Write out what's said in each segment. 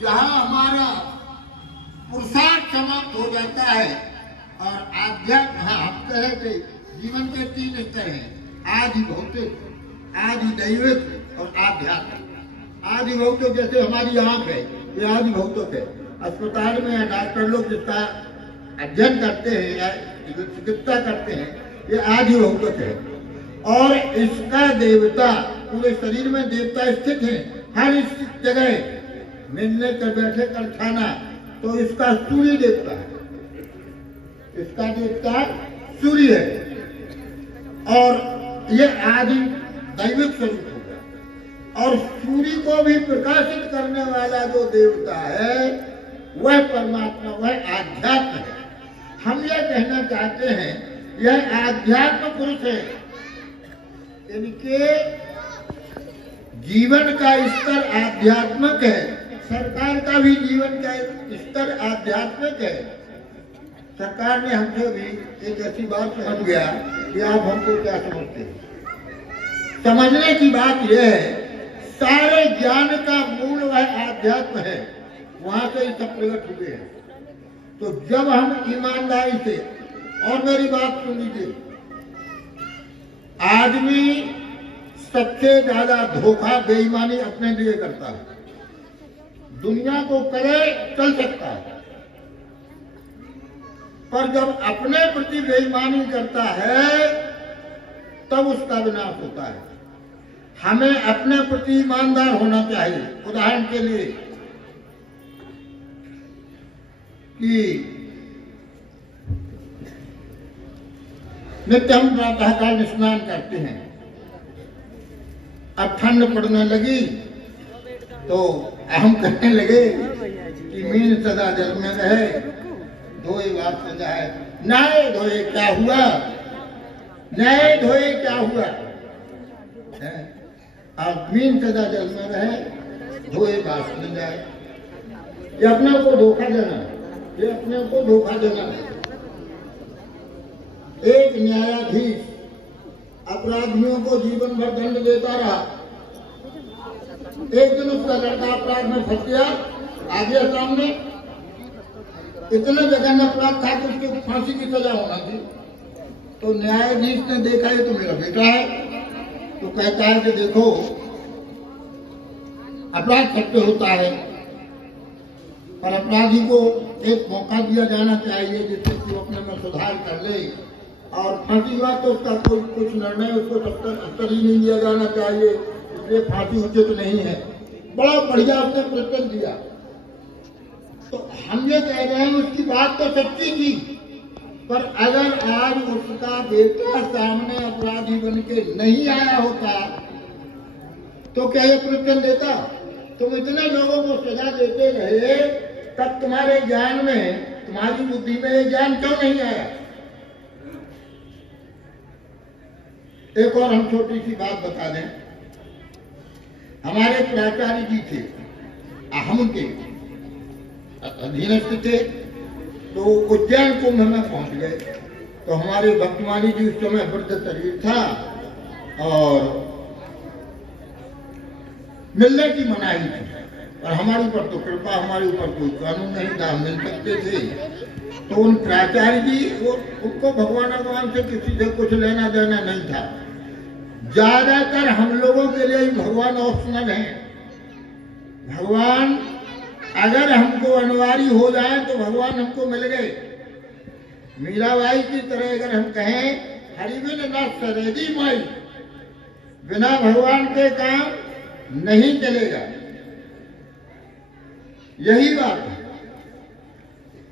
जहां हमारा पुरुषार्थ समाप्त हो जाता है और आध्यात्म, हाँ हम कहे थे जीवन के 3 स्तर हैं, आदि भौतिक, आदि दैविक और आध्यात्मिक। आदि भौतिक जैसे हमारी आंख है, ये आदि भौतिक है। अस्पताल में डॉक्टर लोग जिसका अध्ययन करते हैं या चिकित्सा करते हैं, ये आदि भौतिक है। और इसका देवता, पूरे शरीर में देवता स्थित है, हर जगह मिलने कर बैठे कर खाना, तो इसका सूर्य देवता है, इसका देवता सूर्य है। और ये आदि दैविक स्वरूप होगा। और सूर्य को भी प्रकाशित करने वाला जो देवता है वह परमात्मा, वह आध्यात्म है। हम यह कहना चाहते हैं यह आध्यात्म पुरुष है, इनके जीवन का स्तर आध्यात्मिक है। सरकार का भी जीवन का स्तर आध्यात्मिक है। सरकार ने हमसे भी एक ऐसी बात समझ गया कि आप हमको क्या समझते हैं। समझने की बात यह है, सारे ज्ञान का मूल वह आध्यात्म है, वहां से ही सब प्रकट हुए हैं। तो जब हम ईमानदारी से, और मेरी बात सुन लीजिए, आदमी सबसे ज्यादा धोखा बेईमानी अपने लिए करता है। दुनिया को करे चल सकता है, पर जब अपने प्रति बेईमानी करता है तब उसका विनाश होता है। हमें अपने प्रति ईमानदार होना चाहिए। उदाहरण के लिए कि नित्य हम प्रातःकाल स्नान करते हैं। अब ठंड पड़ने लगी तो हम कहने लगे कि मीन सदा जल में रहे, धोए बात सजा है। नए धोए क्या हुआ, नए धोए क्या हुआ, अब मीन सदा जल में रहे, धोए बात सजा जाए। ये अपने को धोखा देना, ये अपने को धोखा देना। एक न्यायाधीश अपराधियों को जीवन भर दंड देता रहा। एक दिन उसका लड़का अपराध में फंस गया, आ गया सामने। इतना जघन्य अपराध था कि उसके फांसी की सजा होना थी। तो न्यायाधीश ने देखा ये तो मेरा बेटा है, तो कहता है कि देखो अपराध सत्य होता है, पर अपराधी को एक मौका दिया जाना चाहिए जिससे कि वो अपने में सुधार कर ले। और फांसी हुआ तो उसका कोई कुछ निर्णय उसको सत्तर ही नहीं दिया जाना चाहिए, इसलिए फांसी उचित नहीं है। बड़ा बढ़िया उसने प्रश्न दिया। तो हम ये कह रहे हैं उसकी बात तो सच्ची थी, पर अगर आज उसका बेटा सामने अपराधी बन के नहीं आया होता तो क्या ये प्रश्न देता? तुम इतने लोगों को सजा देते रहे, तब तुम्हारे ज्ञान में, तुम्हारी बुद्धि में ये ज्ञान क्यों नहीं आया? एक और हम छोटी सी बात बता दें। हमारे प्राचार्य जी थे, हम उनके अधीनस्थ थे। तो उज्जैन कुंभ में पहुंच गए। तो हमारे भक्तमानी जी उस समय वृद्ध शरीर था और मिलने की मनाही थी, और हमारे ऊपर तो कृपा, हमारे ऊपर कोई कानून नहीं था, मिल सकते थे। तो उन प्राचार्य जी, उनको भगवान से किसी से कुछ लेना देना नहीं था। ज्यादातर हम लोगों के लिए ही भगवान ऑप्शनल है। भगवान अगर हमको अनिवार्य हो जाए तो भगवान हमको मिल गए। मीराबाई की तरह अगर हम कहें, हरि बिन न सरेगी माई, बिना भगवान के काम नहीं चलेगा, यही बात है।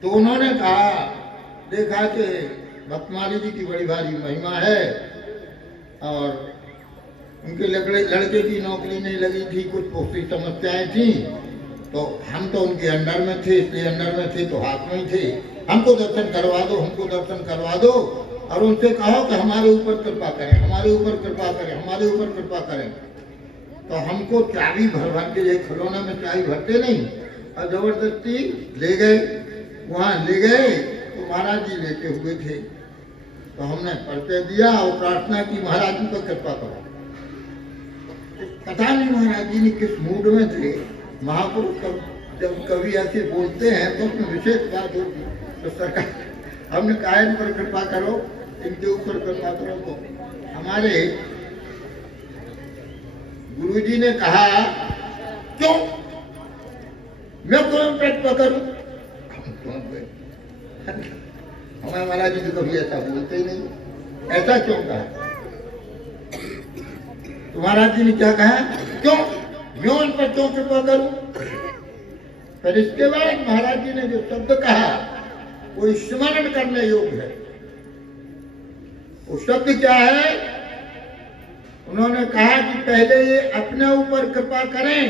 तो उन्होंने कहा, देखा कि भक्तमाली जी की बड़ी भारी महिमा है और उनके लड़के की नौकरी नहीं लगी थी, कुछ पौष्टिक समस्याएं थी। तो हम तो उनके अंडर में थे, इसलिए अंडर में थे तो हाथ में ही थे। हमको दर्शन करवा दो, हमको दर्शन करवा दो, और उनसे कहो कि हमारे ऊपर कृपा करें, हमारे ऊपर कृपा करें, हमारे ऊपर कृपा करें। तो हमको चाबी भर भर के, एक खिलौने में चाबी भरते नहीं, और जबरदस्ती ले गए। वहां ले गए तो महाराज जी लेटे हुए थे। तो हमने परिचय दिया और प्रार्थना की, महाराज जी पर कृपा करो। पता नहीं महाराज जी ने किस मूड में थे, महापुरुष जब कभी ऐसे बोलते हैं तो उसमें विशेष बात होती है। तो सरकार हमने कहा इन पर कृपा करो, इनके ऊपर कृपा करो। तो हमारे गुरुजी ने कहा क्यों मैं क्यों कृपा करूं? हमारे महाराज जी तो कभी ऐसा बोलते ही नहीं, ऐसा क्यों कहा? तो महाराज जी ने क्या कहा, क्यों मैं उन पर क्यों कृपा करूं? फिर इसके बाद महाराज जी ने जो शब्द कहा वो स्मरण करने योग्य है। वो शब्द क्या है? उन्होंने कहा कि पहले ये अपने ऊपर कृपा करें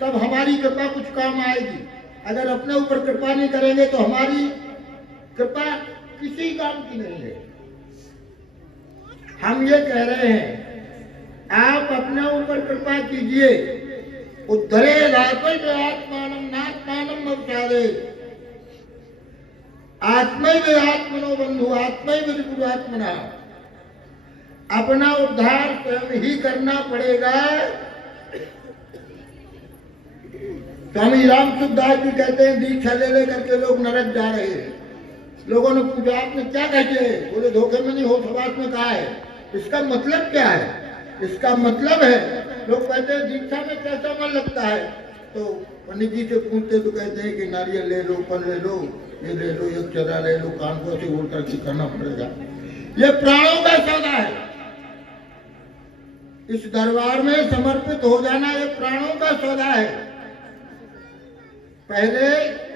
तब हमारी कृपा कुछ काम आएगी। अगर अपने ऊपर कृपा नहीं करेंगे तो हमारी कृपा किसी काम की नहीं है। हम ये कह रहे हैं आप अपने ऊपर कृपा कीजिए। उद्धरे आत्मानम नात्मानम अवसादे, आत्मैव आत्मनो बंधु आत्मैव गुरुआत्मना। अपना उद्धार स्वयं ही करना पड़ेगा। स्वामी राम सुखदास जी कहते हैं दीक्षा ले लेकर के लोग नरक जा रहे हैं। लोगों ने पूछा आपने क्या कहते? बोले धोखे में नहीं, होशवास में कहा है। इसका मतलब क्या है? इसका मतलब है लोग कहते हैं दीक्षा में कैसा मन लगता है, तो पंडित जी से पूछते तो कहते हैं कि नारियल ले लो, फल ले लो, ये ले लो, एक चरा ले लो, कान को ऐसे उड़ करके करना पड़ेगा। ये प्राणों का सौदा है। इस दरबार में समर्पित हो जाना ये प्राणों का सौदा है। पहले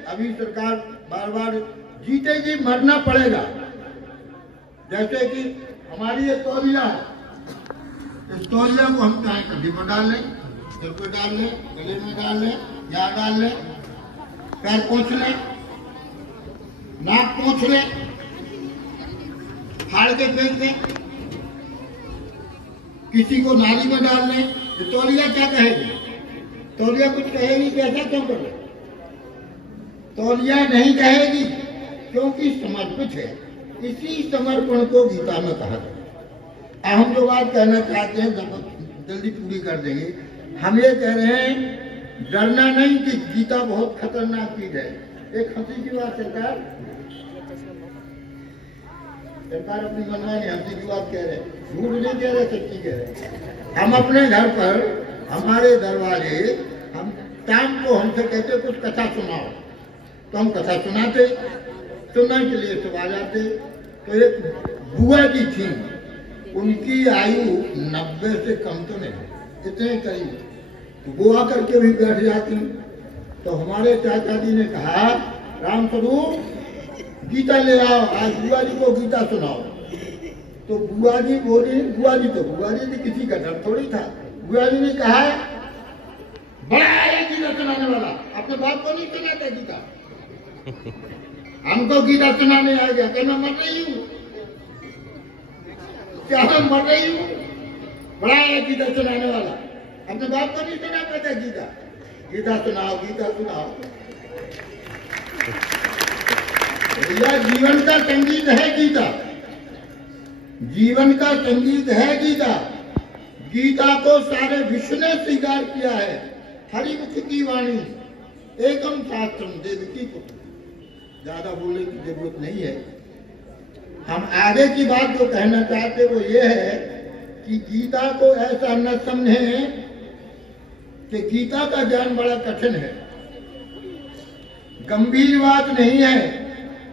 अभी सरकार बार बार जीते जी मरना पड़ेगा। जैसे कि हमारी ये तौलिया है, इस तौलिया को हम चाहे कभी में डाल लें, सिर पे डाल लें, गले में डाल लें, यहाँ डाल लें, पैर पोंछ लें, नाक पोंछ लें, फाड़ के फेंक दें, किसी को नाली में डाल लें। तो तौलिया क्या कहेगी? तौलिया कुछ कहेगी कि ऐसा क्यों कर रहे? तौलिया नहीं कहेगी क्योंकि समर्पित है। इसी समर्पण को गीता में कहा गया। हम जो बात कहना चाहते हैं जल्दी पूरी कर देंगे। हम ये कह रहे हैं डरना नहीं कि गीता बहुत खतरनाक चीज है। एक हंसी की बात सरकार अपनी मनमानी हंसी की बात कह रहे, झूठ नहीं कह रहे, सच्ची कह रहे। हम अपने घर पर हमारे दरवाजे हम शाम को हमसे कहते कुछ कथा सुनाओ, तो हम कथा सुनाते, सुनने के लिए सब आ जाते। तो एक बुआ जी थी, उनकी आयु 90 से कम तो नहीं, इतने करीब। तो वो आकर के भी बैठ जाती। तो हमारे चाचा जी ने कहा राम स्वरूप गीता ले आओ, आज बुआ जी को गीता सुनाओ। तो बुआ जी बोली, बुआ जी थी, किसी का डर थोड़ी था। बुआ जी ने कहा बड़ा है गीता सुनाने वाला, अपने बाप को नहीं सुनाता गीता, हमको गीता सुनाने आ गया। क्या मैं मर रही हूँ? क्या मैं मर रही हूँ? बड़ा है गीता सुनाने वाला, अपने बाप को नहीं सुना पाता गीता। गीता सुनाओ, गीता सुनाओ। भैया जीवन का संगीत है गीता, जीवन का संगीत है गीता। गीता को सारे विश्व ने स्वीकार किया है। हरिमुख की वाणी एकम शास्त्रम देवकी को, ज्यादा बोलने की जरूरत नहीं है। हम आगे की बात जो कहना चाहते वो ये है कि गीता को ऐसा न समझें कि गीता का ज्ञान बड़ा कठिन है। गंभीर बात नहीं है।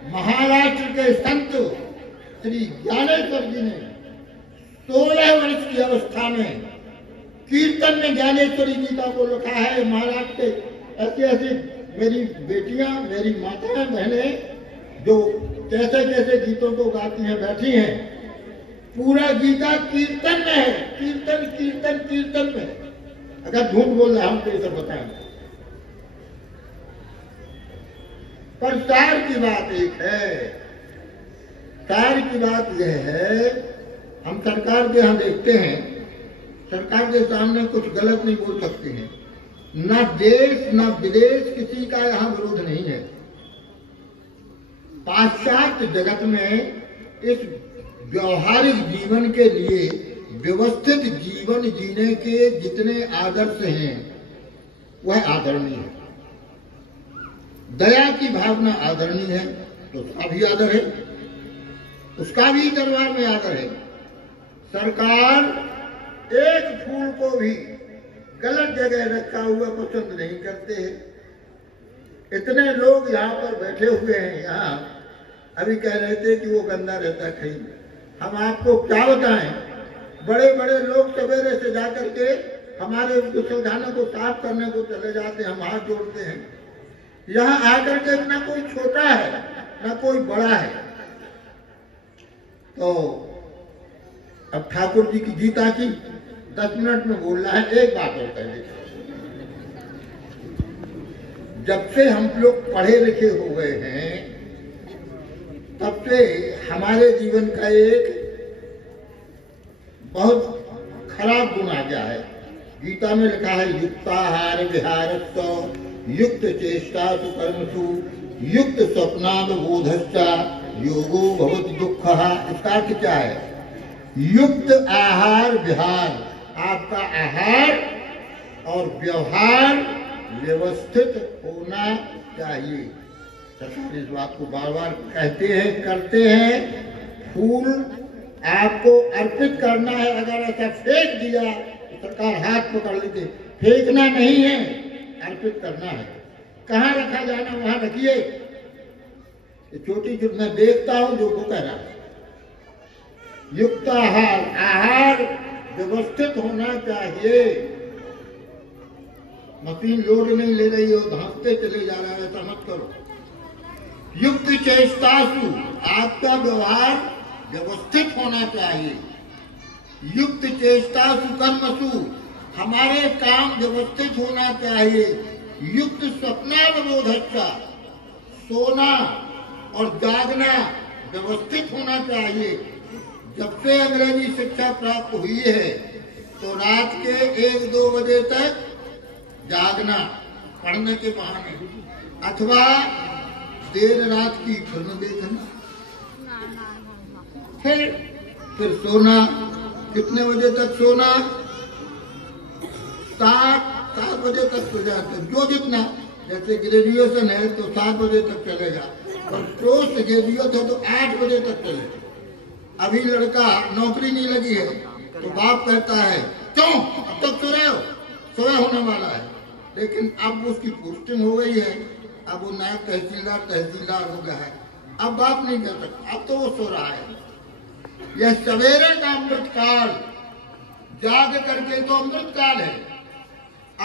महाराष्ट्र के संत श्री ज्ञानेश्वर जी ने 16 वर्ष की अवस्था में कीर्तन में ज्ञानेश्वरी गीता को लिखा है। महाराष्ट्र के ऐसे ऐसे मेरी बेटियां, मेरी माताएं, बहनें जो कैसे कैसे गीतों को गाती हैं बैठी हैं। पूरा गीता कीर्तन में है, कीर्तन कीर्तन कीर्तन में है। अगर झूठ बोल रहा हूं तो ये सब बताएंगे। पर सार की बात एक है, सार की बात यह है, हम सरकार के यहाँ देखते हैं, सरकार के सामने कुछ गलत नहीं बोल सकते हैं। न देश न विदेश किसी का यहाँ विरोध नहीं है। पाश्चात्य जगत में इस व्यवहारिक जीवन के लिए व्यवस्थित जीवन जीने के जितने आदर्श हैं वह आदरणीय है। दया की भावना आदरणीय है तो उसका भी आदर है, उसका भी दरबार में आदर है। सरकार एक फूल को भी गलत जगह रखा हुआ पसंद नहीं करते हैं। इतने लोग यहाँ पर बैठे हुए हैं, यहाँ अभी कह रहे थे कि वो गंदा रहता है कहीं। हम आपको क्या बताएं, बड़े बड़े लोग सवेरे से जाकर के हमारे गुसलखाने को साफ करने को चले जाते हैं, हम हाथ जोड़ते हैं। यहाँ आकर के ना कोई छोटा है ना कोई बड़ा है। तो अब ठाकुर जी की गीता की 10 मिनट में बोलना है। एक बात और कह देते, जब से हम लोग पढ़े लिखे हो गए हैं तब से हमारे जीवन का एक बहुत खराब गुण आ गया है। गीता में लिखा है युक्ताहार विहारस्व युक्त चेष्टा कर्मसु युक्त स्वप्नावबोधश्च योगो भवति दुःखः। इसका अर्थ क्या है? युक्त आहार विहार, आपका आहार और व्यवहार व्यवस्थित होना चाहिए। सरकार इस बात को बार बार कहते हैं, करते हैं। फूल आपको अर्पित करना है, अगर ऐसा फेंक दिया तो सरकार हाथ पकड़ लेते। फेंकना नहीं है, अर्पित करना है। कहाँ रखा जाना वहां रखिए। छोटी छोटी मैं देखता हूं जो वो कह रहा है युक्त आहार, आहार व्यवस्थित होना चाहिए। मशीन लोड नहीं ले रही हो, धांसते चले जा रहा है, ऐसा मत करो। युक्त चेष्टासु, आपका व्यवहार व्यवस्थित होना चाहिए। युक्त चेष्टासु कर्मसु, हमारे काम व्यवस्थित होना चाहिए। युक्त स्वप्नावबोधश्च, सोना और जागना व्यवस्थित होना चाहिए। जब से अंग्रेजी शिक्षा प्राप्त हुई है तो रात के 1-2 बजे तक जागना पढ़ने के बहाने, अथवा देर रात की फिल्म देखना, फिर सोना। कितने बजे तक सोना? 7 बजे तक सो जाते, जो जितना। जैसे ग्रेजुएशन है तो 7 बजे तक चलेगा, और पोस्ट ग्रेजुएट है तो 8 बजे तक चलेगा। अभी लड़का नौकरी नहीं लगी है तो बाप कहता है क्यों अब तक सो रहे हो, सोया होने वाला है। लेकिन अब उसकी पोस्टिंग हो गई है, अब वो नायब तहसीलदार हो गया है, अब बाप नहीं कर सकता, अब तो वो सो रहा है। यह सवेरे का अमृतकाल, जाग करके तो अमृतकाल है।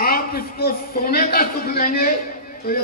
आप इसको सोने का सुख लेंगे तो ये